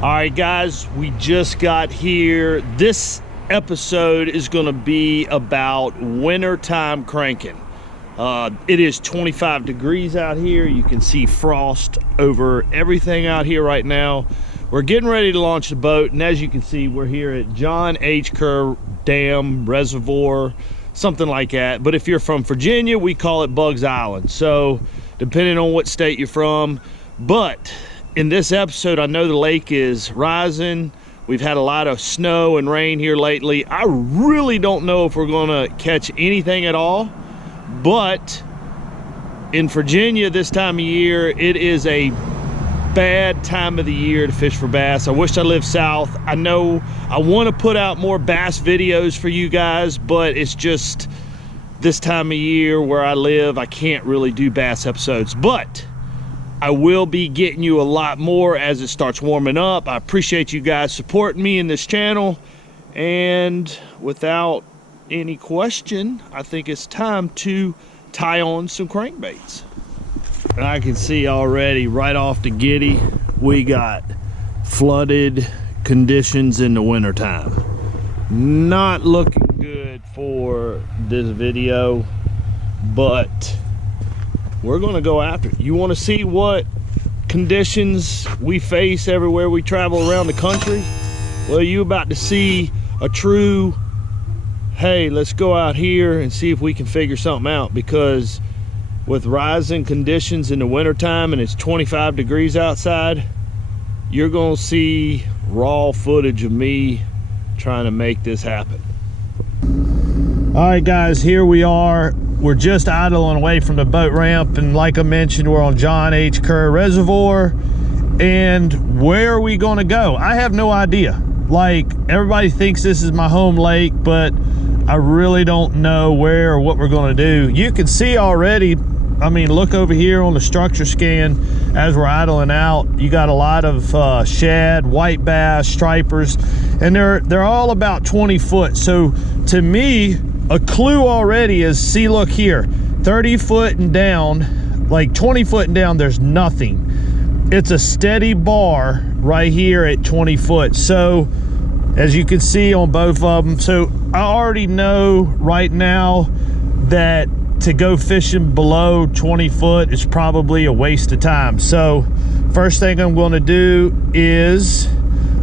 All right, guys, we just got here. This episode is going to be about wintertime cranking. It is 25 degrees out here. You can see frost over everything out here right now. We're getting ready to launch the boat, and as you can see, we're here at John H. Kerr Dam Reservoir, something like that. But if you're from Virginia, we call it Bugs Island. So depending on what state you're from. But in this episode, I know the lake is rising. We've had a lot of snow and rain here lately. I really don't know if we're gonna catch anything at all, but in Virginia this time of year, it is a bad time of the year to fish for bass. I wish I lived south. I know I want to put out more bass videos for you guys, but it's just this time of year where I live, I can't really do bass episodes. But I will be getting you a lot more as it starts warming up. I appreciate you guys supporting me in this channel. And without any question, I think it's time to tie on some crankbaits. And I can see already right off the giddy, we got flooded conditions in the wintertime. Not looking good for this video, but we're gonna go after it. You wanna see what conditions we face everywhere we travel around the country? Well, you about to see a true, hey, let's go out here and see if we can figure something out, because with rising conditions in the wintertime and it's 25 degrees outside, you're gonna see raw footage of me trying to make this happen. All right, guys, here we are. We're just idling away from the boat ramp, and like I mentioned, we're on John H. Kerr Reservoir. And where are we gonna go? I have no idea. Like, everybody thinks this is my home lake, but I really don't know where or what we're gonna do. You can see already, I mean, look over here on the structure scan as we're idling out. You got a lot of shad, white bass, stripers, and they're all about 20 foot. So to me, a clue already is, see, look here, 30 foot and down, like 20 foot and down, there's nothing. It's a steady bar right here at 20 foot. So as you can see on both of them, so I already know right now that to go fishing below 20 foot is probably a waste of time. So first thing I'm going to do is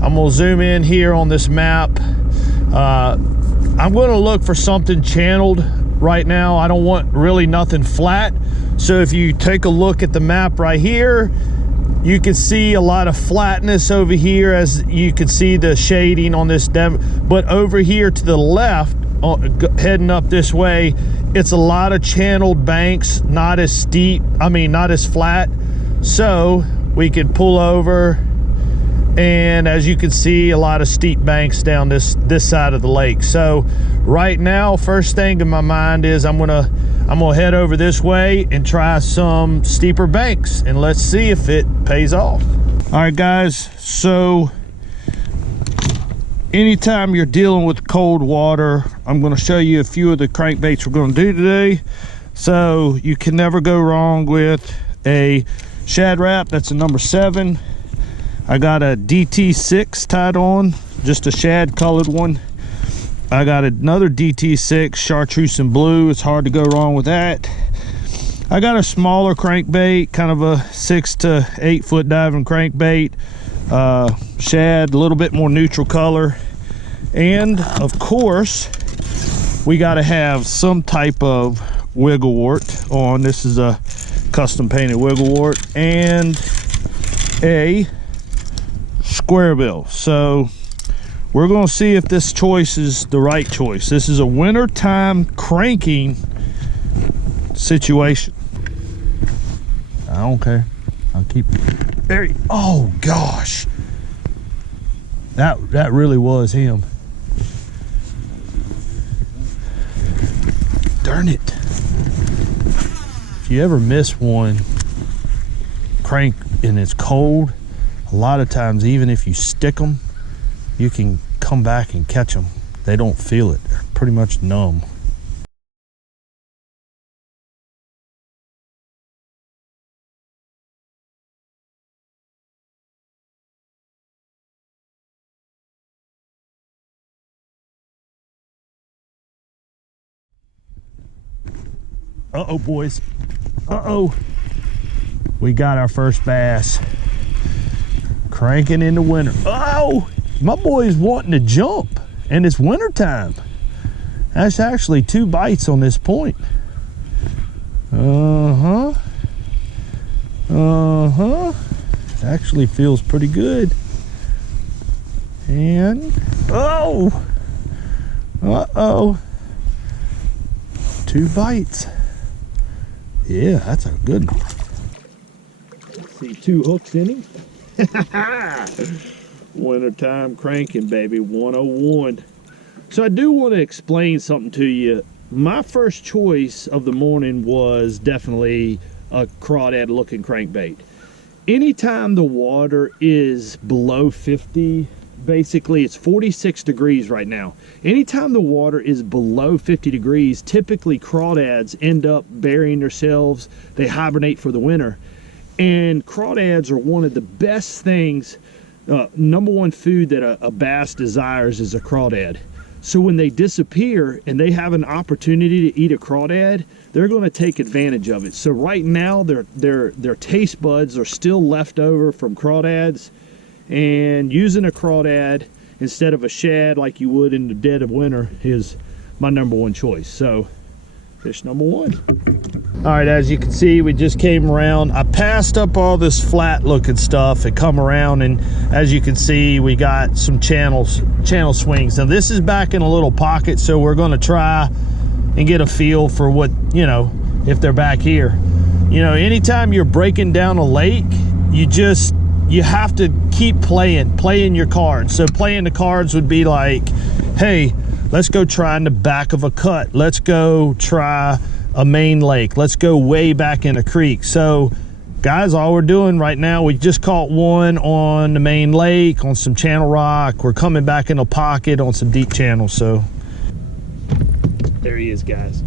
I'm going to zoom in here on this map. I'm going to look for something channeled right now. I don't want really nothing flat. So if you take a look at the map right here, you can see a lot of flatness over here, as you can see the shading on this dam. But over here to the left, heading up this way, it's a lot of channeled banks, not as steep, I mean not as flat. So we can pull over, and as you can see, a lot of steep banks down this side of the lake. So right now, first thing in my mind is I'm gonna head over this way and try some steeper banks, and let's see if it pays off. All right, guys, so anytime you're dealing with cold water, I'm going to show you a few of the crankbaits we're going to do today. So you can never go wrong with a shad wrap. That's a number 7. I got a DT6 tied on, just a shad colored one. I got another DT6 chartreuse and blue. It's hard to go wrong with that. I got a smaller crankbait, kind of a 6 to 8 foot diving crankbait. Shad, a little bit more neutral color, and of course we got to have some type of wiggle wart on. This is a custom painted wiggle wart and a square bill. So we're going to see if this choice is the right choice. This is a wintertime cranking situation. I don't care, I'll keep there. Oh gosh, that really was him. Darn it. If you ever miss one crank and it's cold, a lot of times, even if you stick them, you can come back and catch them. They don't feel it. They're pretty much numb. Uh-oh, boys. Uh-oh. We got our first bass. Cranking in the winter. Oh, my boy's wanting to jump, and it's winter time. That's actually 2 bites on this point. Actually feels pretty good. And oh, 2 bites. Yeah, that's a good one. Let's see, 2 hooks in him. Wintertime cranking, baby, 101. So I do want to explain something to you. My first choice of the morning was definitely a crawdad looking crankbait. Anytime the water is below 50, basically it's 46 degrees right now. Anytime the water is below 50 degrees, typically crawdads end up burying themselves. They hibernate for the winter. And crawdads are one of the best things, #1 food that a bass desires is a crawdad. So when they disappear and they have an opportunity to eat a crawdad, they're going to take advantage of it. So right now their taste buds are still left over from crawdads, and using a crawdad instead of a shad like you would in the dead of winter is my #1 choice. So fish #1. All right, as you can see, we just came around. I passed up all this flat looking stuff and come around, and as you can see, we got some channel swings. Now this is back in a little pocket, so we're gonna try and get a feel for what, you know, if they're back here. You know, anytime you're breaking down a lake, you have to keep playing your cards. So playing the cards would be like, hey, let's go try in the back of a cut. Let's go try a main lake. Let's go way back in a creek. So guys, all we're doing right now, we just caught one on the main lake on some channel rock. We're coming back in a pocket on some deep channels. So there he is, guys.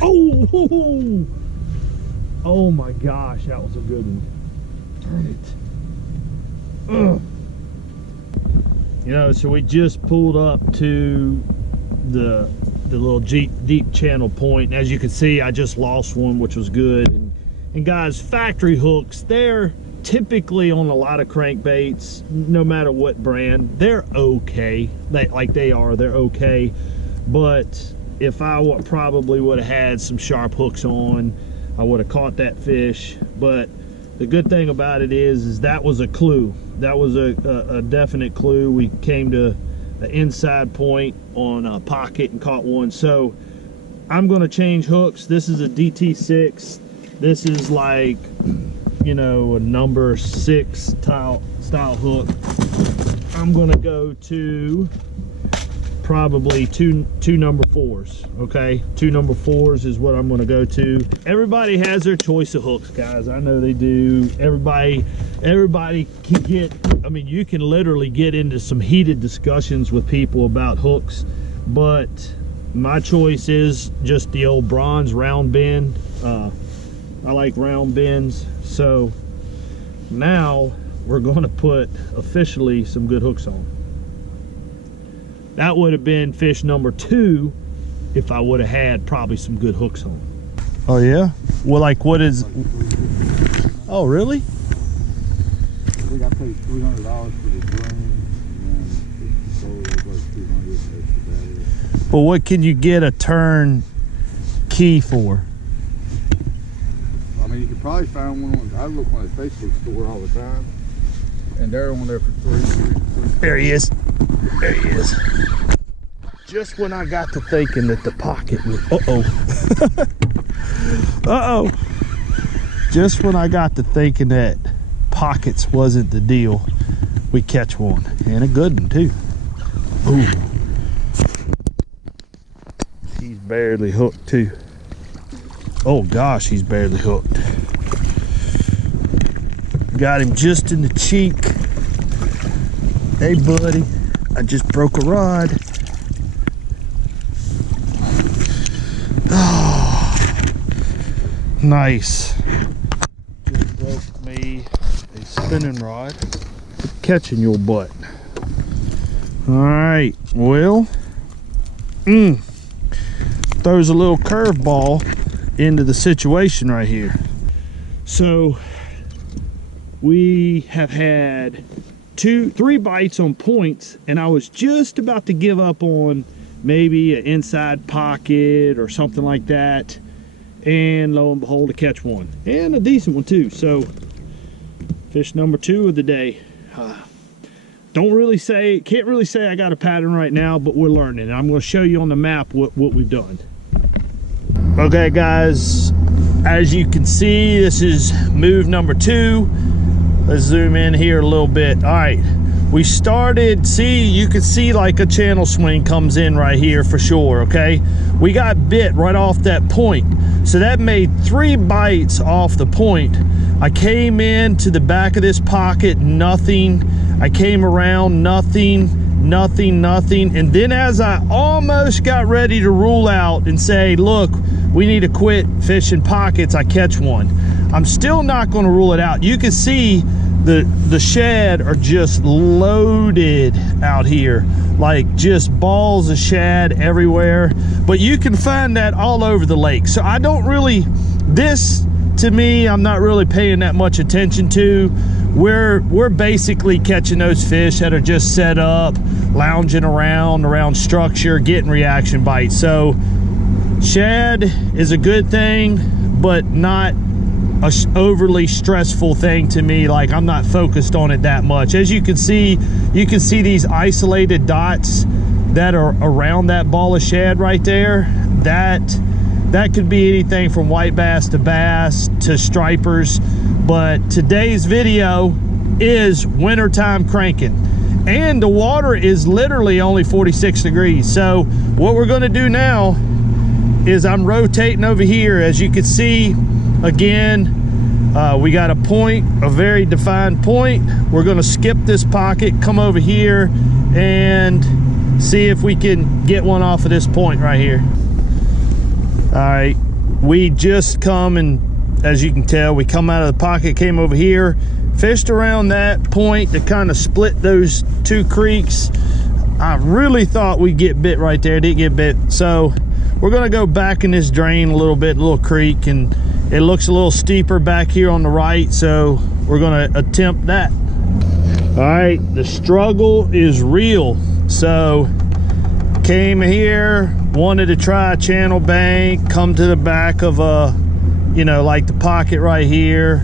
Oh, oh my gosh, that was a good one. Darn it. Ugh. You know, so we just pulled up to the little deep channel point, and as you can see, I just lost one, which was good. And guys, factory hooks, they're typically on a lot of crankbaits, no matter what brand, they're okay. They're okay. But if I probably would have had some sharp hooks on, I would have caught that fish. But the good thing about it is that was a clue. That was a definite clue. We came to the inside point on a pocket and caught one. So I'm going to change hooks. This is a DT6. This is like, you know, a number 6 style hook. I'm going to go to probably two number 4s. Okay, 2 number 4s is what I'm going to go to. Everybody has their choice of hooks, guys. I know they do. Everybody can get, I mean, you can literally get into some heated discussions with people about hooks, but my choice is just the old bronze round bend. I like round bends. So now we're going to put officially some good hooks on. That would have been fish #2 if I would have had probably some good hooks on. Oh yeah? Well, like what is, oh really? I got paid $300 for the drone, and then the solar was like $200. But what can you get a turn key for? I mean, you could probably find one on, I look on the Facebook store all the time, and they're on there for three. There he is. There he is. Just when I got to thinking that the pocket was, uh-oh. Just when I got to thinking that pockets wasn't the deal, we catch one, and a good one too. Ooh. He's barely hooked too. Oh gosh, he's barely hooked. Got him just in the cheek. Hey buddy, I just broke a rod. Oh, nice. Just broke me a spinning rod. Catching your butt. All right, well, throws a little curveball into the situation right here. So we have had 3 bites on points, and I was just about to give up on maybe an inside pocket or something like that, and lo and behold, to catch one, and a decent one too. So fish number 2 of the day. Can't really say I got a pattern right now, but we're learning, and I'm going to show you on the map what we've done. Okay guys, as you can see, this is move number 2. Let's zoom in here a little bit. All right, we started, you can see like a channel swing comes in right here for sure, okay? We got bit right off that point. So that made 3 bites off the point. I came in to the back of this pocket, nothing. I came around, nothing, nothing, nothing. And then as I almost got ready to rule out and say, look, we need to quit fishing pockets, I catch one. I'm still not gonna rule it out. You can see the shad are just loaded out here, like just balls of shad everywhere. But you can find that all over the lake. So I don't really, this to me, I'm not really paying that much attention to. We're basically catching those fish that are just set up, lounging around structure, getting reaction bites. So shad is a good thing, but not a overly stressful thing to me. Like, I'm not focused on it that much. As you can see these isolated dots that are around that ball of shad right there. That could be anything from white bass to bass to stripers. But today's video is wintertime cranking, and the water is literally only 46 degrees. So what we're going to do now is I'm rotating over here. As you can see, again, we got a point, a very defined point. We're going to skip this pocket, come over here, and see if we can get one off of this point right here. All right, we just come, and as you can tell, we come out of the pocket, came over here, fished around that point to kind of split those 2 creeks. I really thought we'd get bit right there, didn't get bit. So we're gonna go back in this drain a little bit, little creek, and it looks a little steeper back here on the right, so we're gonna attempt that. All right, the struggle is real. So came here, wanted to try a channel bank, come to the back of a, you know, like the pocket right here.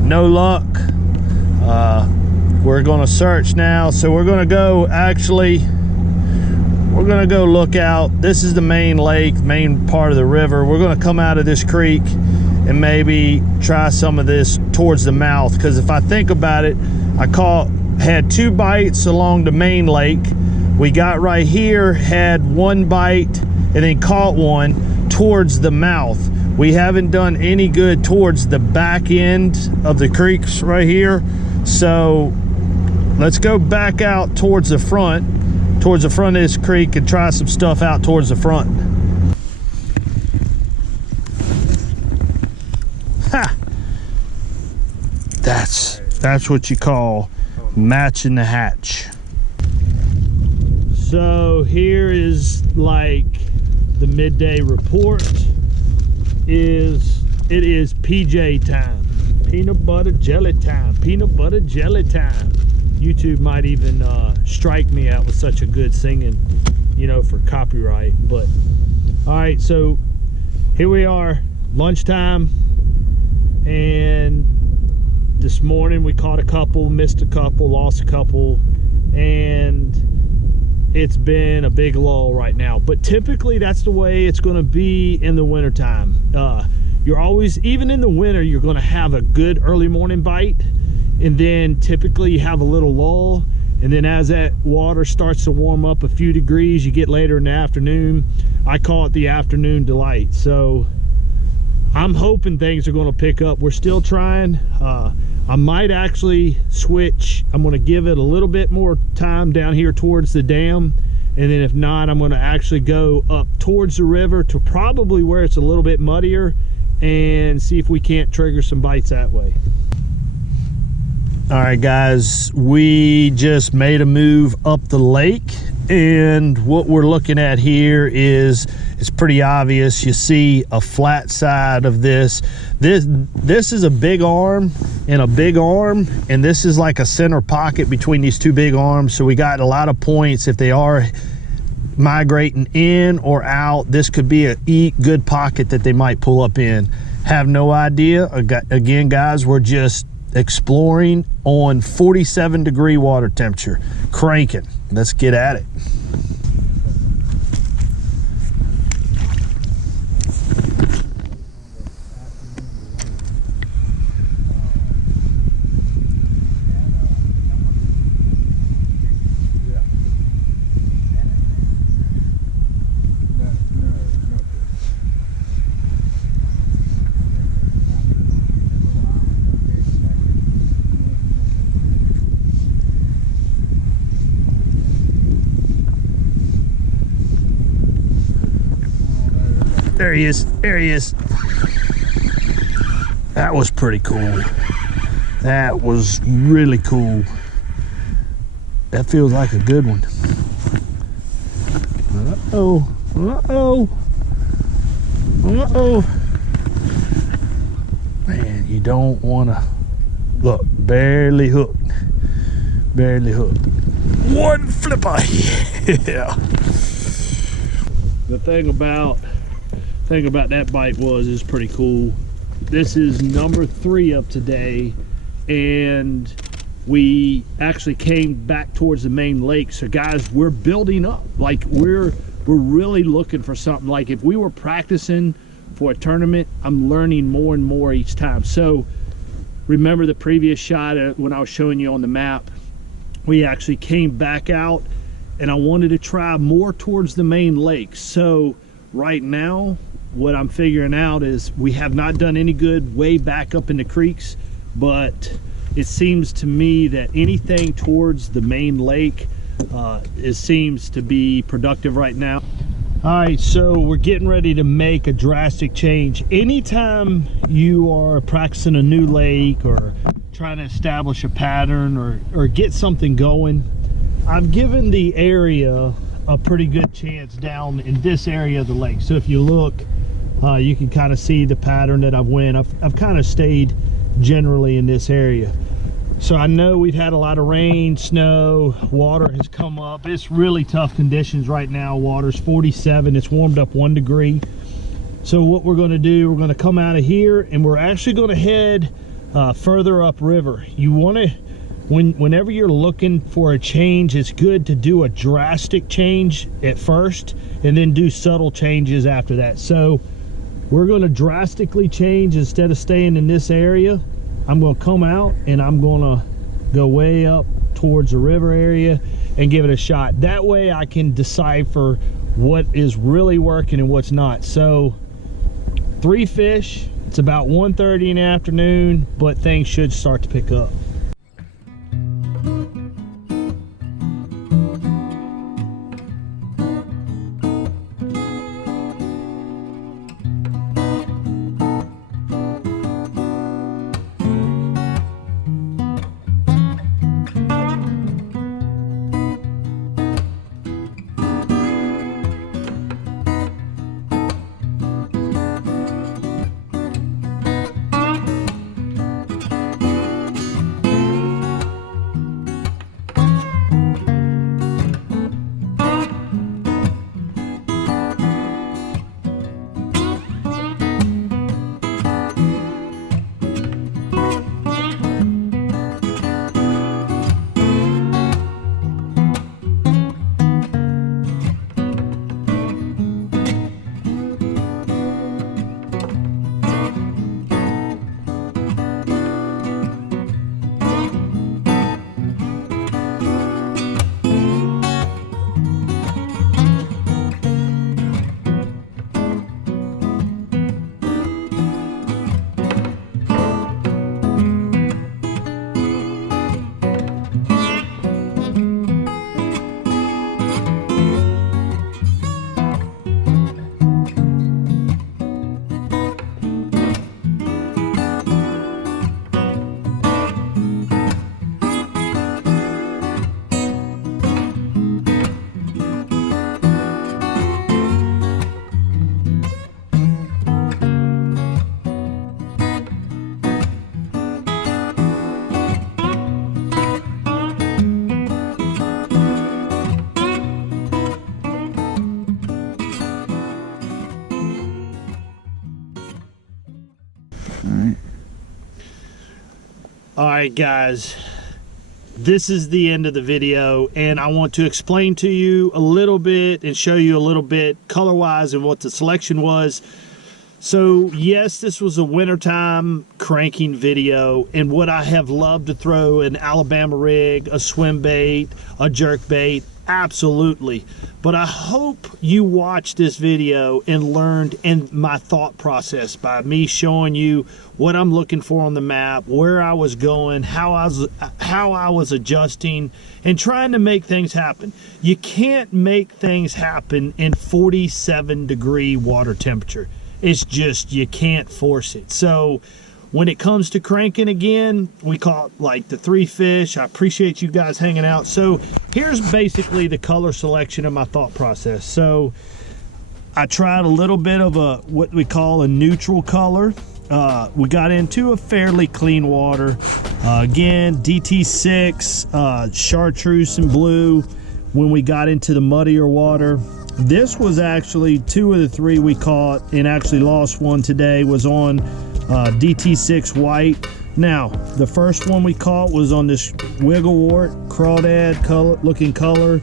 No luck. We're gonna search now. So we're gonna go, actually, we're gonna go look out. This is the main lake, main part of the river. We're gonna come out of this creek and maybe try some of this towards the mouth. Because if I think about it, had 2 bites along the main lake. We got right here, had 1 bite, and then caught one towards the mouth. We haven't done any good towards the back end of the creeks right here. So let's go back out towards the front of this creek and try some stuff out towards the front. Ha! That's what you call matching the hatch. So here is like the midday report. It is PJ time, peanut butter jelly time, peanut butter jelly time. YouTube might even strike me out with such a good singing, you know, for copyright. But all right, so here we are, lunchtime, and this morning we caught a couple, missed a couple, lost a couple, and it's been a big lull right now. But typically that's the way it's going to be in the wintertime. You're always, even in the winter, you're going to have a good early morning bite, and then typically you have a little lull, and then as that water starts to warm up a few degrees, you get later in the afternoon. I call it the afternoon delight. So I'm hoping things are going to pick up. We're still trying. I might actually switch. I'm going to give it a little bit more time down here towards the dam, and then if not, I'm going to actually go up towards the river to probably where it's a little bit muddier and see if we can't trigger some bites that way. All right, guys, we just made a move up the lake, and what we're looking at here is, it's pretty obvious. You see a flat side of this. This is a big arm and a big arm, and this is like a center pocket between these two big arms. So we got a lot of points. If they are migrating in or out, this could be a good pocket that they might pull up in. Have no idea. Again, guys, we're just exploring on 47-degree water temperature, cranking. Let's get at it. There he is. There he is. That was pretty cool. That was really cool. That feels like a good one. Uh-oh. Uh-oh. Uh-oh. Man, you don't want to... Look, barely hooked. Barely hooked. One flipper. Yeah. The thing about that bite is pretty cool. This is number 3 of today, and we actually came back towards the main lake. So guys, we're building up. Like we're really looking for something. Like if we were practicing for a tournament, I'm learning more and more each time. So remember the previous shot when I was showing you on the map, we actually came back out, and I wanted to try more towards the main lake. So right now, what I'm figuring out is we have not done any good way back up in the creeks, but it seems to me that anything towards the main lake seems to be productive right now. All right, so we're getting ready to make a drastic change. Anytime you are practicing a new lake or trying to establish a pattern or get something going, I've given the area a pretty good chance down in this area of the lake. So if you look, you can kind of see the pattern that I've went. I've kind of stayed generally in this area. So I know we've had a lot of rain, snow, water has come up. It's really tough conditions right now. Water's 47, it's warmed up 1 degree. So what we're gonna do, we're gonna come out of here, and we're actually gonna head further upriver. You wanna, whenever you're looking for a change, it's good to do a drastic change at first and then do subtle changes after that. So we're going to drastically change. Instead of staying in this area, I'm going to come out and I'm going to go way up towards the river area and give it a shot. That way I can decipher what is really working and what's not. So 3 fish, it's about 1:30 in the afternoon, but things should start to pick up. All right, guys, this is the end of the video, and I want to explain to you a little bit and show you a little bit color-wise and what the selection was. So yes, this was a wintertime cranking video, and would I have loved to throw an Alabama rig, a swim bait, a jerk bait? Absolutely. But I hope you watched this video and learned in my thought process by me showing you what I'm looking for on the map, where I was going, how I was adjusting and trying to make things happen. You can't make things happen in 47-degree water temperature. It's just, you can't force it. So when it comes to cranking again, we caught like the 3 fish. I appreciate you guys hanging out. So here's basically the color selection of my thought process. So I tried a little bit of a, what we call a neutral color. We got into a fairly clean water. Again, DT6, chartreuse and blue. When we got into the muddier water, this was actually 2 of the 3 we caught, and actually lost one today, was on DT6 white. Now, the first one we caught was on this wigglewort, crawdad looking color.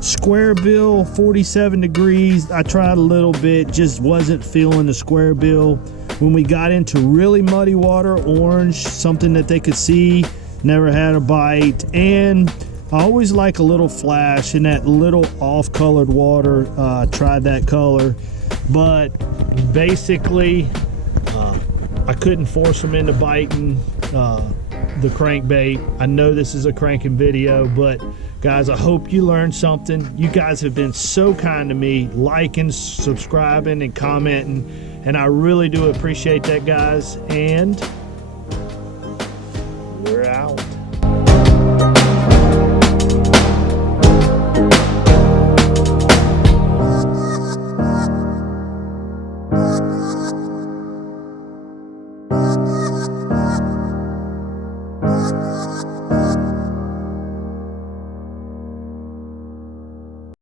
Square bill, 47 degrees. I tried a little bit, just wasn't feeling the square bill. When we got into really muddy water, orange, something that they could see, never had a bite. And I always like a little flash in that little off-colored water. Tried that color, but basically I couldn't force them into biting the crankbait. I know this is a cranking video, but guys, I hope you learned something. You guys have been so kind to me, liking, subscribing, and commenting, and I really do appreciate that, guys. And